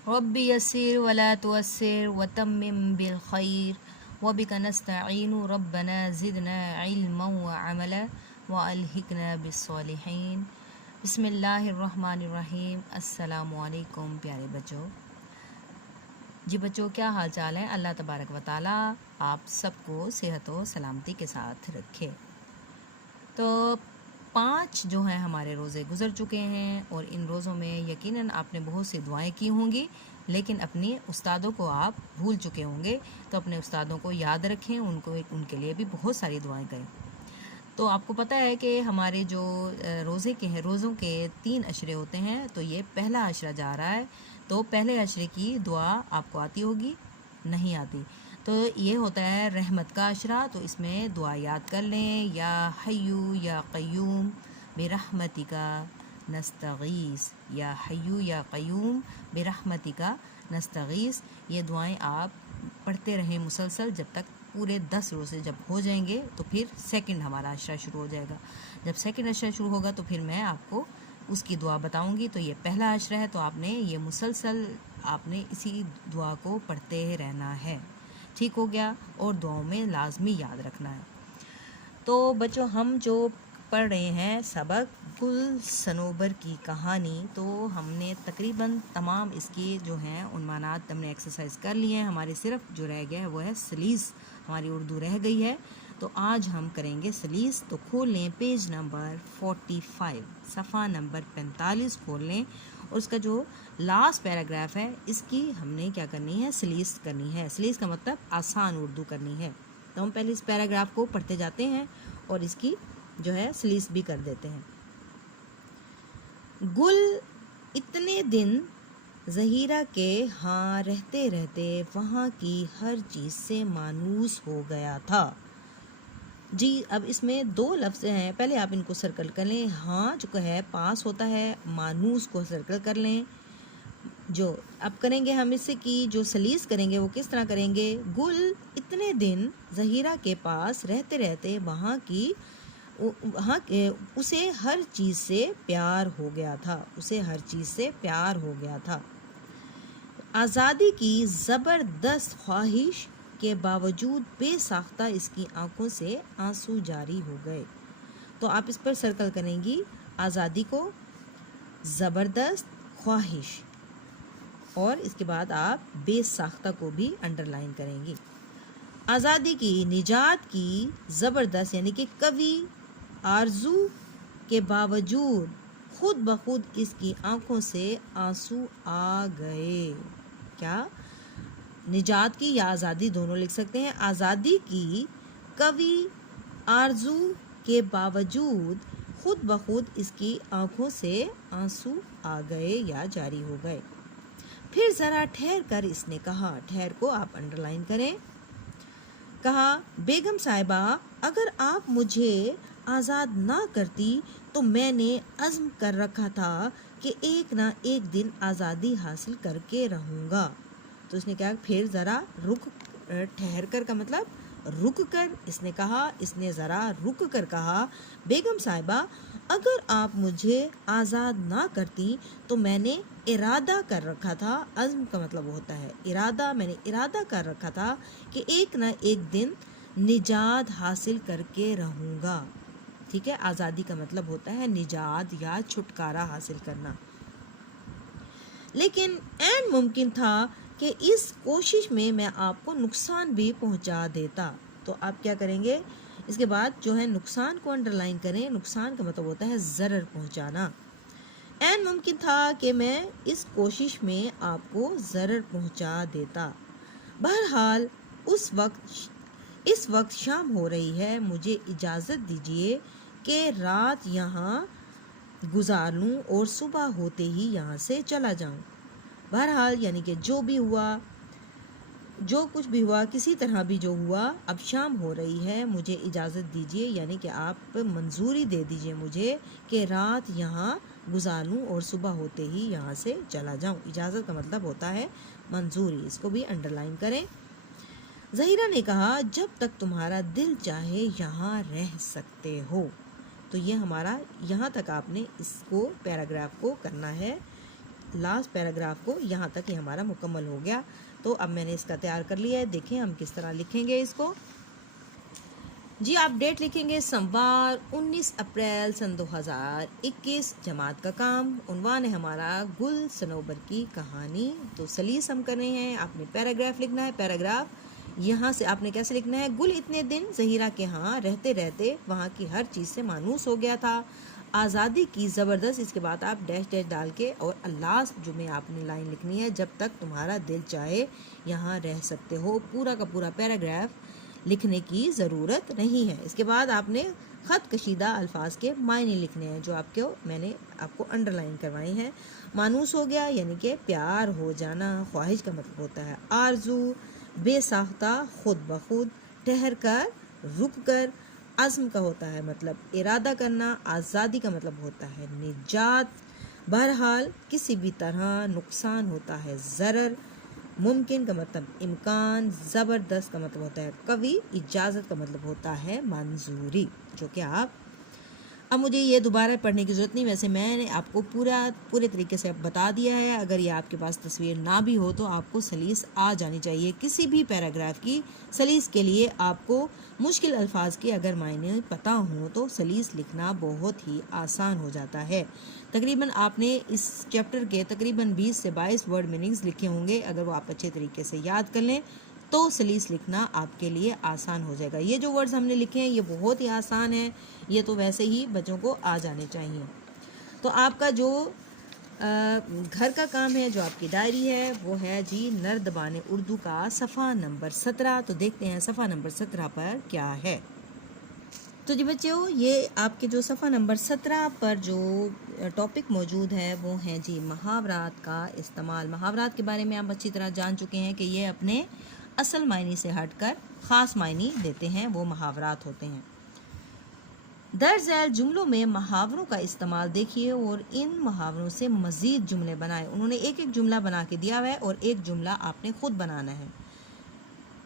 Rabbi यस्सिर वला तुअस्सिर वतम्मिम बिलखैर वबिक नस्तईनु रब्बना ज़िदना इल्मन व अमला व अलहिकना बिस्सॉलिहीन। बिस्मिल्लाहिर्रहमानिर्रहीम। अस्सलामु अलैकुम प्यारे बच्चों। जी बच्चों, क्या हाल चाल है? अल्लाह तबारक व ताला आप सबको सेहत व सलामती के साथ रखे। तो 5 जो हैं हमारे रोज़े गुज़र चुके हैं और इन रोज़ों में यकीनन आपने बहुत सी दुआएं की होंगी, लेकिन अपने उस्तादों को आप भूल चुके होंगे। तो अपने उस्तादों को याद रखें, उनके लिए भी बहुत सारी दुआएं करें। तो आपको पता है कि हमारे जो रोज़े के हैं, रोज़ों के 3 अशरे होते हैं। तो ये पहला अशरा जा रहा है, तो पहले अशरे की दुआ आपको आती होगी? नहीं आती। तो ये होता है रहमत का अशरा। तो इसमें दुआ याद कर लें, या हय्यू या क़य्यूम बिरहमतिका नस्तगीस, या हय्यू या क़य्यूम बिरहमतिका नस्तगीस। ये दुआएं आप पढ़ते रहें मुसलसल जब तक पूरे 10 रोज़े जब हो जाएंगे। तो फिर सेकंड हमारा अशरा शुरू हो जाएगा। जब सेकंड अशरा शुरू होगा तो फिर मैं आपको उसकी दुआ बताऊंगी। तो ये पहला अशरा है, तो आपने ये मुसलसल आपने इसी दुआ को पढ़ते रहना है। ठीक हो गया? और दुआओं में लाजमी याद रखना है। तो बच्चों, हम जो पढ़ रहे हैं सबक गुल सनोबर की कहानी, तो हमने तकरीबन तमाम इसके जो हैं उन्मानात हमने एक्सरसाइज कर लिए हैं। हमारे सिर्फ जो रह गया है वो है सलीस, हमारी उर्दू रह गई है। तो आज हम करेंगे सलीस। तो खोल लें पेज नंबर 45, सफ़ा नंबर 45 खोल लें, और उसका जो लास्ट पैराग्राफ है इसकी हमने क्या करनी है? सलीस करनी है। सलीस का मतलब आसान उर्दू करनी है। तो हम पहले इस पैराग्राफ को पढ़ते जाते हैं और इसकी जो है सलीस भी कर देते हैं। गुल इतने दिन ज़हीरा के हाँ रहते रहते वहाँ की हर चीज़ से मानूस हो गया था। जी, अब इसमें 2 लफ्ज़ हैं, पहले आप इनको सर्कल कर लें। हाँ जो है पास होता है, मानूस को सर्कल कर लें। जो अब करेंगे हम इससे की जो सलीस करेंगे वो किस तरह करेंगे? गुल इतने दिन ज़हीरा के पास रहते रहते उसे हर चीज़ से प्यार हो गया था। उसे हर चीज़ से प्यार हो गया था। आज़ादी की ज़बरदस्त ख्वाहिश के बावजूद बेसाख्ता इसकी आंखों से आंसू जारी हो गए। तो आप इस पर सर्कल करेंगी, आज़ादी को, ज़बरदस्त ख्वाहिश, और इसके बाद आप बेसाख्ता को भी अंडरलाइन करेंगी। आज़ादी की निजात की ज़बरदस्त यानी कि कवि आरजू के बावजूद खुद ब खुद इसकी आंखों से आंसू आ गए। क्या? निजात की या आज़ादी दोनों लिख सकते हैं। आज़ादी की कवि आरजू के बावजूद खुद ब खुद इसकी आंखों से आंसू आ गए या जारी हो गए। फिर ज़रा ठहर कर इसने कहा, ठहर को आप अंडरलाइन करें। कहा, बेगम साहिबा, अगर आप मुझे आज़ाद ना करती तो मैंने अज़्म कर रखा था कि एक ना एक दिन आज़ादी हासिल करके रहूँगा। तो उसने क्या? फिर ज़रा रुक, ठहर कर का मतलब रुक कर। इसने कहा, इसने ज़रा रुक कर कहा, बेगम साहिबा, अगर आप मुझे आज़ाद ना करती तो मैंने इरादा कर रखा था। अज़्म का मतलब होता है इरादा। मैंने इरादा कर रखा था कि एक ना एक दिन निजात हासिल करके रहूँगा। ठीक है? आज़ादी का मतलब होता है निजात या छुटकारा हासिल करना। लेकिन ऐन मुमकिन था कि इस कोशिश में मैं आपको नुकसान भी पहुंचा देता। तो आप क्या करेंगे? इसके बाद जो है नुकसान को अंडरलाइन करें। नुकसान का मतलब होता है ज़रर पहुंचाना। ऐन मुमकिन था कि मैं इस कोशिश में आपको ज़रर पहुंचा देता। बहरहाल इस वक्त शाम हो रही है, मुझे इजाज़त दीजिए कि रात यहाँ गुजार लूँ और सुबह होते ही यहाँ से चला जाऊँ। बहरहाल यानी कि जो भी हुआ, जो कुछ भी हुआ, किसी तरह भी जो हुआ, अब शाम हो रही है, मुझे इजाज़त दीजिए, यानी कि आप मंजूरी दे दीजिए मुझे कि रात यहाँ गुजार लूँ और सुबह होते ही यहाँ से चला जाऊँ। इजाज़त का मतलब होता है मंजूरी। इसको भी अंडरलाइन करें। ज़हीरा ने कहा, जब तक तुम्हारा दिल चाहे यहाँ रह सकते हो। तो ये हमारा यहाँ तक आपने इसको पैराग्राफ को करना है। لاسٹ پیراگراف کو یہاں تک یہ ہمارا مکمل ہو گیا. تو اب میں نے اس کا تیار کر لیا ہے. دیکھیں ہم کس طرح لکھیں گے اس کو. جی آپ ڈیٹ لکھیں گے سوموار 19 اپریل سن 2021. جماعت کا کام. عنوان ہے ہمارا گل صنوبر کی کہانی. تو سلیس ہم کر رہے ہیں. آپ نے پیراگراف لکھنا ہے. پیراگراف یہاں سے آپ نے کیسے لکھنا ہے؟ گل اتنے دن زہیرہ کے ہاں رہتے رہتے وہاں کی ہر چیز سے مانوس ہو گیا تھا. آزادی کی زبردست. اس کے بعد آپ ڈیش ڈیش ڈال کے اور لاسٹ جو میں آپ نے لائن لکھنی ہے جب تک تمہارا دل چاہے یہاں رہ سکتے ہو. پورا کا پورا پیراگراف لکھنے کی ضرورت نہیں ہے. اس کے بعد آپ نے خط کشیدہ الفاظ کے معنی لکھنے ہیں جو میں نے آپ کو انڈر لائن کروائی ہیں. مانوس ہو گیا یعنی کہ پیار ہو جانا. خواہش کا مطلب ہوتا ہے آرزو. بے ساختہ خود بخود. ٹھہر کر رک کر. عزم کا ہوتا ہے مطلب ارادہ کرنا. آزادی کا مطلب ہوتا ہے نجات. بہرحال کسی بھی طرح. نقصان ہوتا ہے ضرر. ممکن کا مطلب امکان. زبردست کا مطلب ہوتا ہے قوی. اجازت کا مطلب ہوتا ہے منظوری. جو کہ اب مجھے یہ دوبارہ پڑھنے کی ضرورت نہیں. ویسے میں نے آپ کو پورے طریقے سے بتا دیا ہے. اگر یہ آپ کے پاس تصویر نہ بھی ہو تو آپ کو سلیس آ جانی چاہیے. کسی بھی پیراگراف کی سلیس کے لیے آپ کو مشکل الفاظ کے اگر معنی پتہ ہوں تو سلیس لکھنا بہت ہی آسان ہو جاتا ہے. تقریباً آپ نے اس چیپٹر کے تقریباً 20 سے 22 ورڈ میننگز لکھے ہوں گے. اگر وہ آپ اچھے طریقے سے یاد کر لیں تو سلیس لکھنا آپ کے لیے آسان ہو جائے گا. یہ جو ورڈز ہم نے لکھے ہیں یہ بہت ہی آسان ہیں. یہ تو ویسے ہی بچوں کو آ جانے چاہیے. تو آپ کا جو گھر کا کام ہے جو آپ کی ڈائری ہے وہ ہے جی نردبان اردو کا صفحہ نمبر 17. تو دیکھتے ہیں صفحہ نمبر 17 پر کیا ہے. تو جی بچوں یہ آپ کے جو صفحہ نمبر 17 پر جو ٹاپک موجود ہے وہ ہیں جی محاورات کا استعمال. محاورات کے بارے میں آپ اچھی طرح جان چکے ہیں کہ یہ اپنے اصل معنی سے ہٹ کر خاص معنی دیتے ہیں. وہ محاورات ہوتے ہیں. درج ذیل جملوں میں محاوروں کا استعمال دیکھیے اور ان محاوروں سے مزید جملے بنائے. انہوں نے ایک ایک جملہ بنا کے دیا ہوا ہے اور ایک جملہ آپ نے خود بنانا ہے.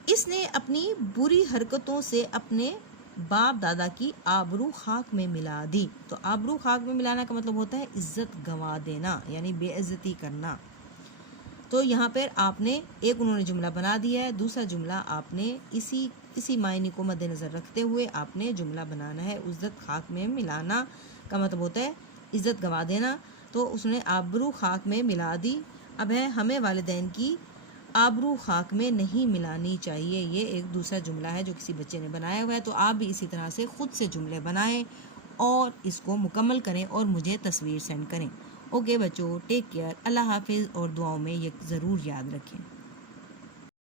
اس نے اپنی بری حرکتوں سے اپنے باپ دادا کی آبرو خاک میں ملا دی. تو آبرو خاک میں ملانا کا مطلب ہوتا ہے عزت گنوا دینا یعنی بے عزتی کرنا. تو یہاں پر آپ نے ایک انہوں نے جملہ بنا دیا ہے. دوسرا جملہ آپ نے اسی معنی کو مد نظر رکھتے ہوئے آپ نے جملہ بنانا ہے. عزت خاک میں ملانا کا مطلب ہوتا ہے عزت گنوا دینا. تو اس نے آبرو خاک میں ملا دی. اب ہے ہمیں والدین کی آبرو خاک میں نہیں ملانی چاہیے. یہ ایک دوسرا جملہ ہے جو کسی بچے نے بنایا ہوا ہے. تو آپ بھی اسی طرح سے خود سے جملے بنائیں اور اس کو مکمل کریں اور مجھے تصویر سینڈ کریں. اوکے بچوں ٹیک کیئر. اللہ حافظ اور دعاؤں میں یہ ضرور یاد رکھیں.